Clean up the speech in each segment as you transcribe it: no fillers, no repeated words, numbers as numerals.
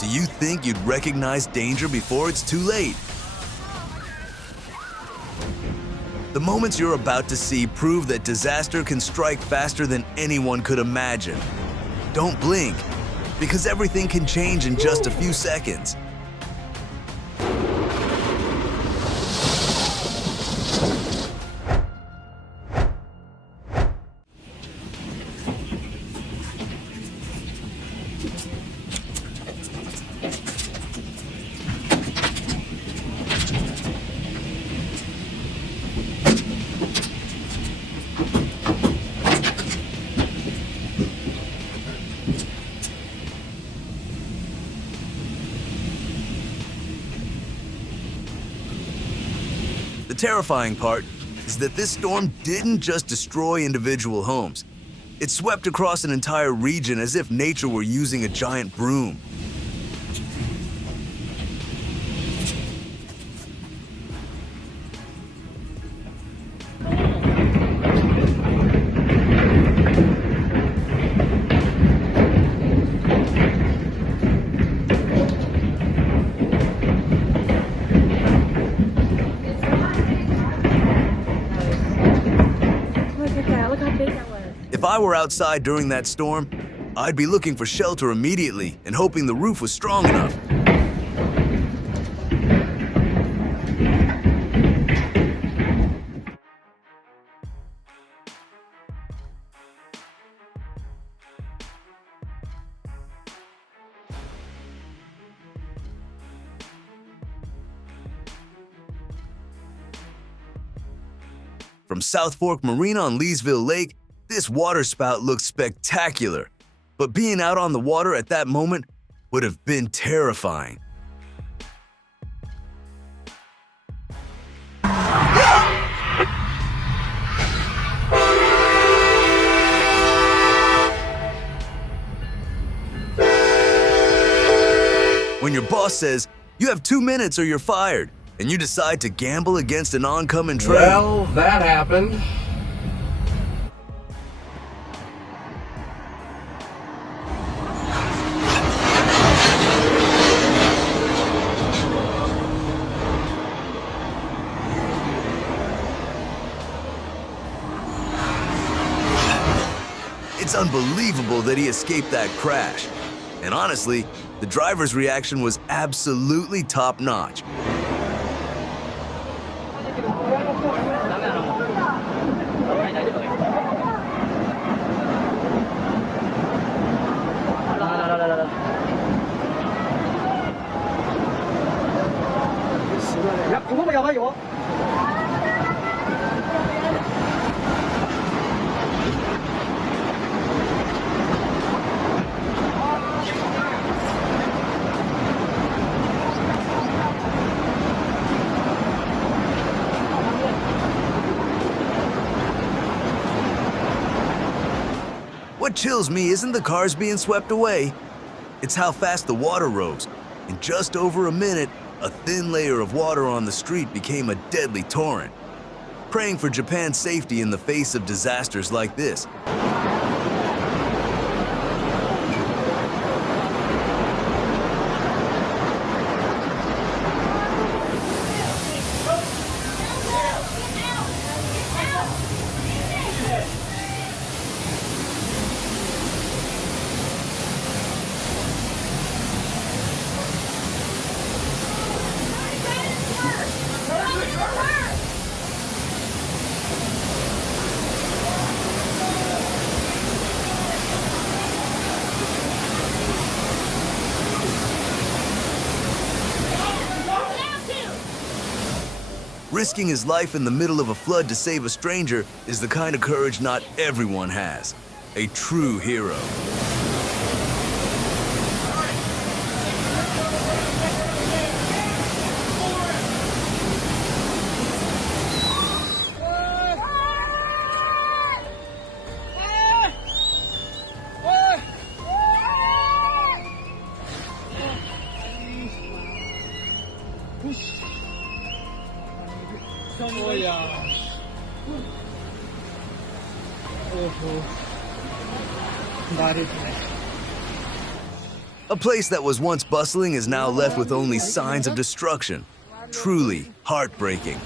Do you think you'd recognize danger before it's too late? The moments you're about to see prove that disaster can strike faster than anyone could imagine. Don't blink, because everything can change in just a few seconds. The terrifying part is that this storm didn't just destroy individual homes. It swept across an entire region as if nature were using a giant broom. If I were outside during that storm, I'd be looking for shelter immediately and hoping the roof was strong enough. From South Fork Marina on Leesville Lake, this water spout looked spectacular, but being out on the water at that moment would have been terrifying. When your boss says, "You have 2 minutes or you're fired," and you decide to gamble against an oncoming train. Well, that happened. It's unbelievable that he escaped that crash. And honestly, the driver's reaction was absolutely top-notch. What chills me isn't the cars being swept away. It's how fast the water rose. In just over a minute, a thin layer of water on the street became a deadly torrent. Praying for Japan's safety in the face of disasters like this. Risking his life in the middle of a flood to save a stranger is the kind of courage not everyone has. A true hero. A place that was once bustling is now left with only signs of destruction. Truly heartbreaking.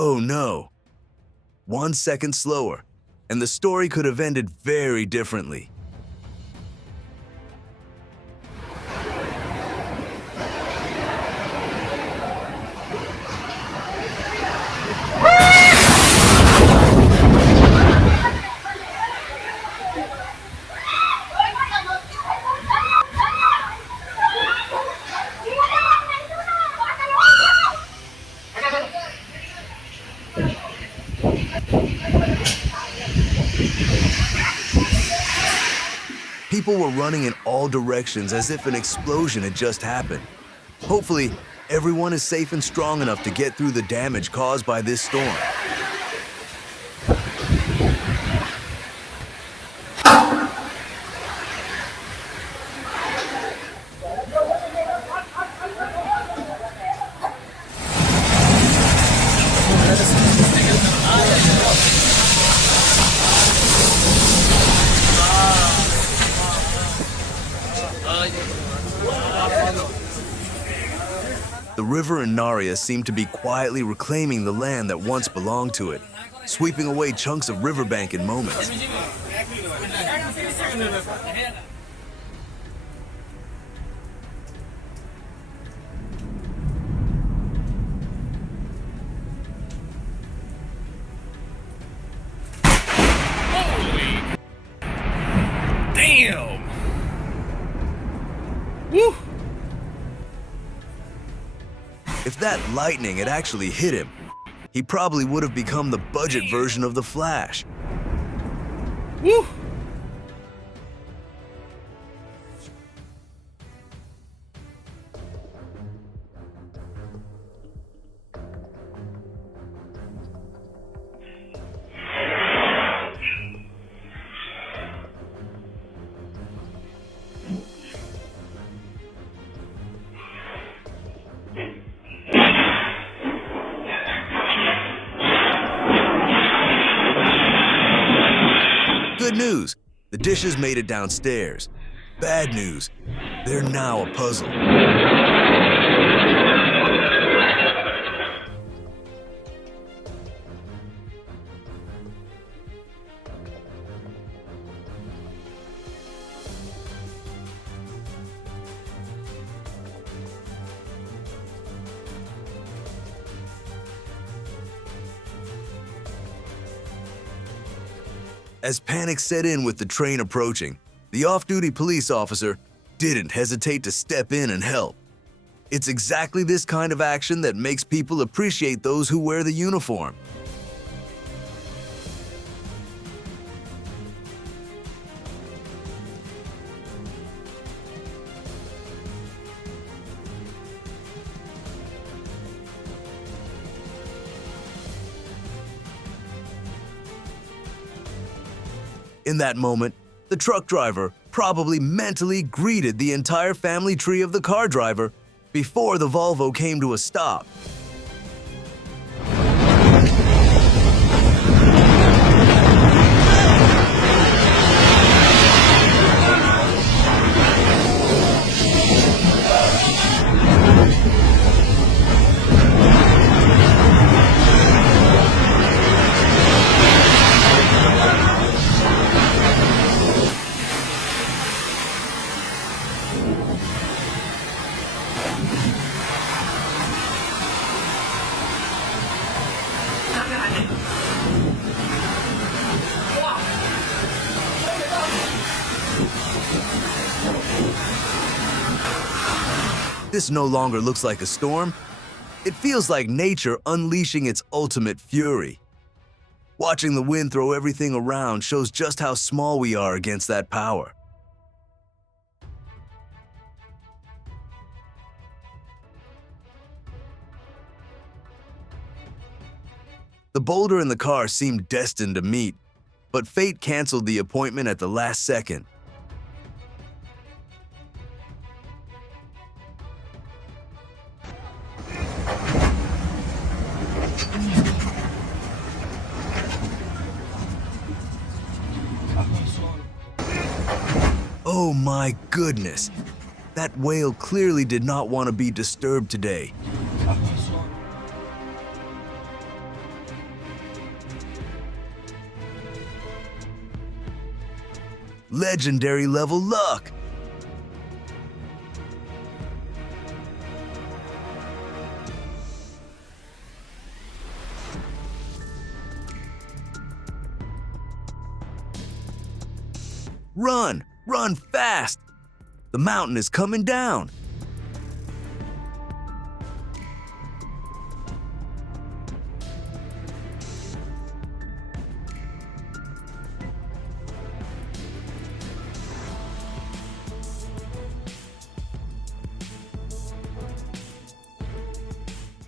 Oh no. 1 second slower, and the story could have ended very differently. People were running in all directions as if an explosion had just happened. Hopefully, everyone is safe and strong enough to get through the damage caused by this storm. The river in Naria seemed to be quietly reclaiming the land that once belonged to it, sweeping away chunks of riverbank in moments. Damn! Woo! If that lightning had actually hit him, he probably would have become the budget version of the Flash. Woo! Good news, the dishes made it downstairs. Bad news, they're now a puzzle. As panic set in with the train approaching, the off-duty police officer didn't hesitate to step in and help. It's exactly this kind of action that makes people appreciate those who wear the uniform. In that moment, the truck driver probably mentally greeted the entire family tree of the car driver before the Volvo came to a stop. This no longer looks like a storm. It feels like nature unleashing its ultimate fury. Watching the wind throw everything around shows just how small we are against that power. The boulder in the car seemed destined to meet, but fate canceled the appointment at the last second. Oh my goodness! That whale clearly did not want to be disturbed today. Legendary level luck! Run! Run fast! The mountain is coming down!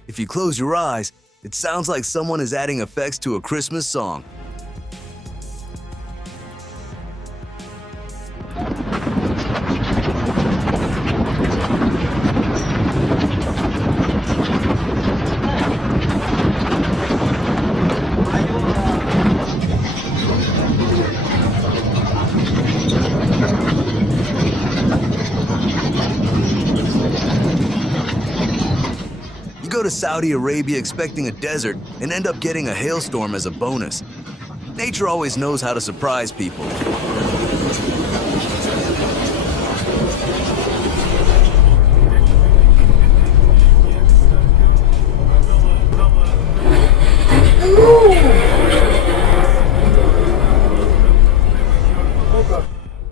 If you close your eyes, it sounds like someone is adding effects to a Christmas song. Go to Saudi Arabia expecting a desert and end up getting a hailstorm as a bonus. Nature always knows how to surprise people.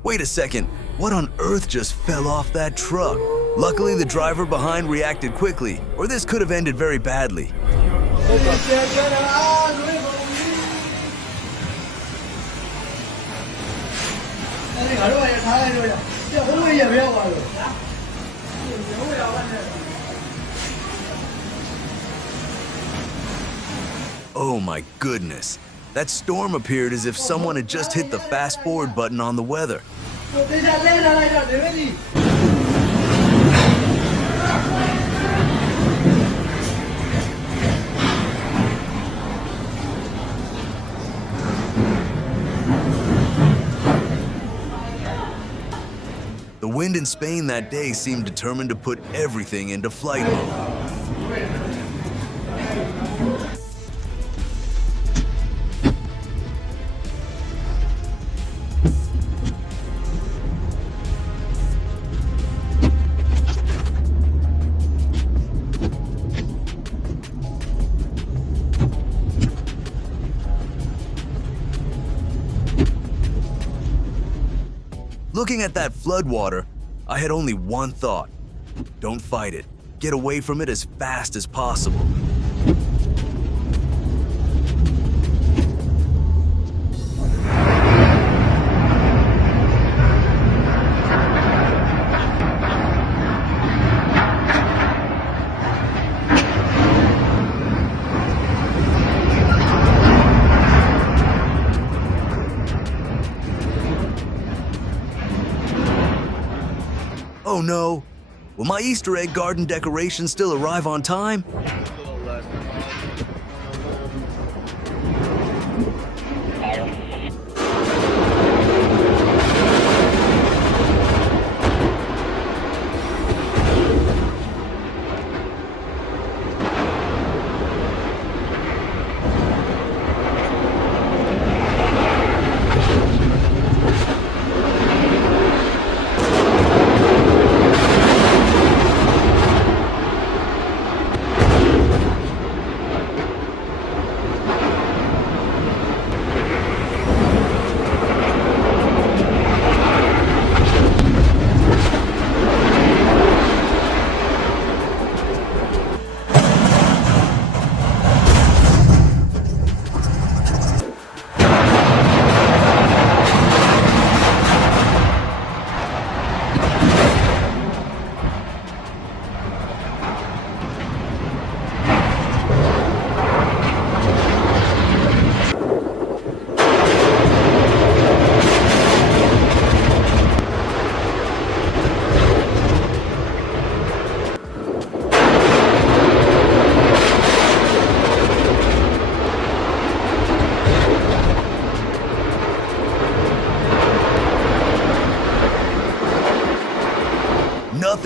Wait a second, what on earth just fell off that truck? Luckily, the driver behind reacted quickly, or this could have ended very badly. Oh my goodness. That storm appeared as if someone had just hit the fast forward button on the weather. The wind in Spain that day seemed determined to put everything into flight mode. Looking at that floodwater, I had only one thought. Don't fight it. Get away from it as fast as possible. Oh no! Will my Easter egg garden decoration still arrive on time?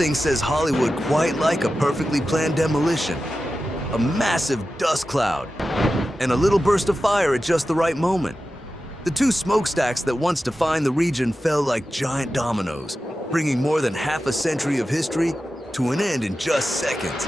Nothing says Hollywood quite like a perfectly planned demolition. A massive dust cloud, and a little burst of fire at just the right moment. The two smokestacks that once defined the region fell like giant dominoes, bringing more than half a century of history to an end in just seconds.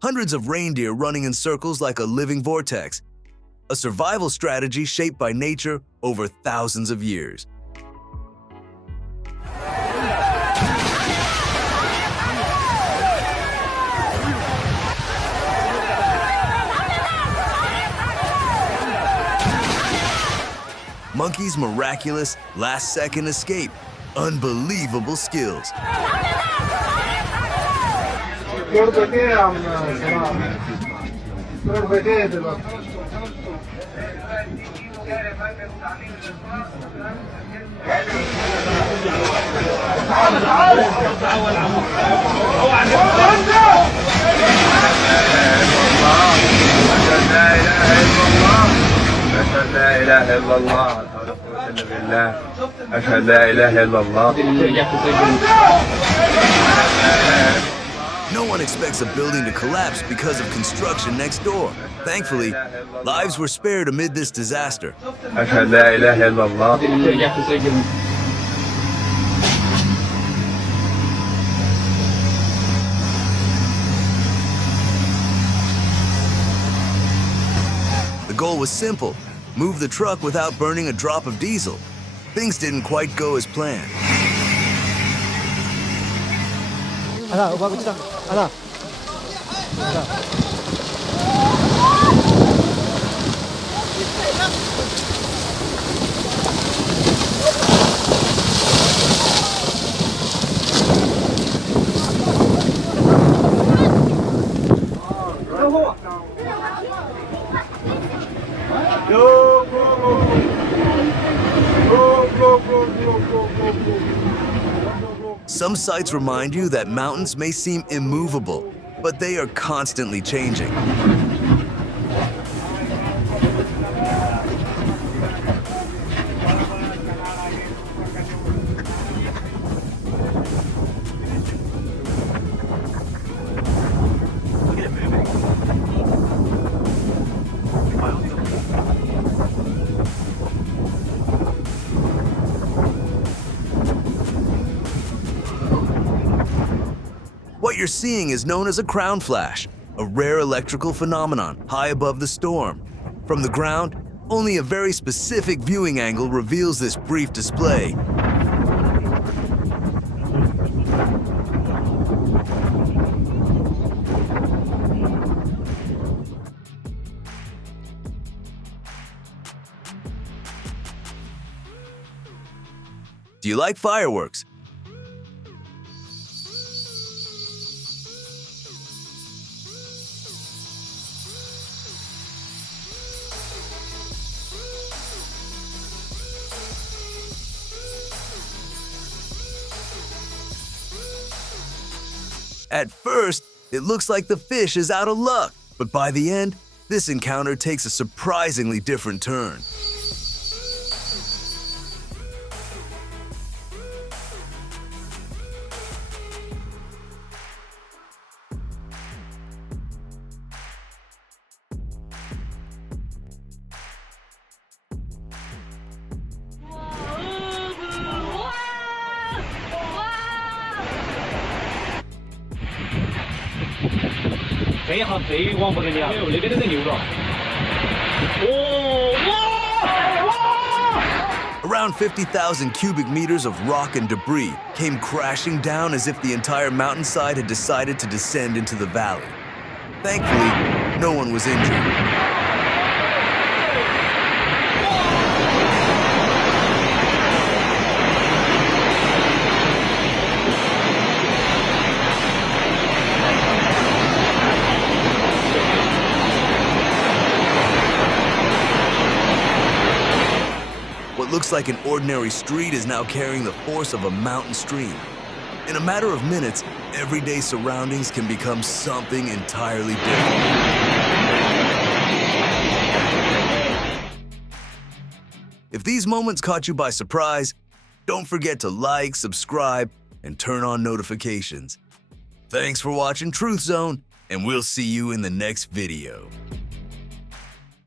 Hundreds of reindeer running in circles like a living vortex, a survival strategy shaped by nature over thousands of years. Monkeys' miraculous last-second escape, unbelievable skills. أشهد لا إله إلا الله أشهد بالله أشهد لا إله إلا الله. No one expects a building to collapse because of construction next door. Thankfully, lives were spared amid this disaster. أشهد لا إله إلا الله. The goal was simple: move the truck without burning a drop of diesel. Things didn't quite go as planned. Some sites remind you that mountains may seem immovable, but they are constantly changing. What you're seeing is known as a crown flash, a rare electrical phenomenon high above the storm. From the ground, only a very specific viewing angle reveals this brief display. Do you like fireworks? At first, it looks like the fish is out of luck, but by the end, this encounter takes a surprisingly different turn. Around 50,000 cubic meters of rock and debris came crashing down as if the entire mountainside had decided to descend into the valley. Thankfully, no one was injured. looks like an ordinary street is now carrying the force of a mountain stream. In a matter of minutes, everyday surroundings can become something entirely different. If these moments caught you by surprise, don't forget to like, subscribe, and turn on notifications. Thanks for watching Truth Zone, and we'll see you in the next video.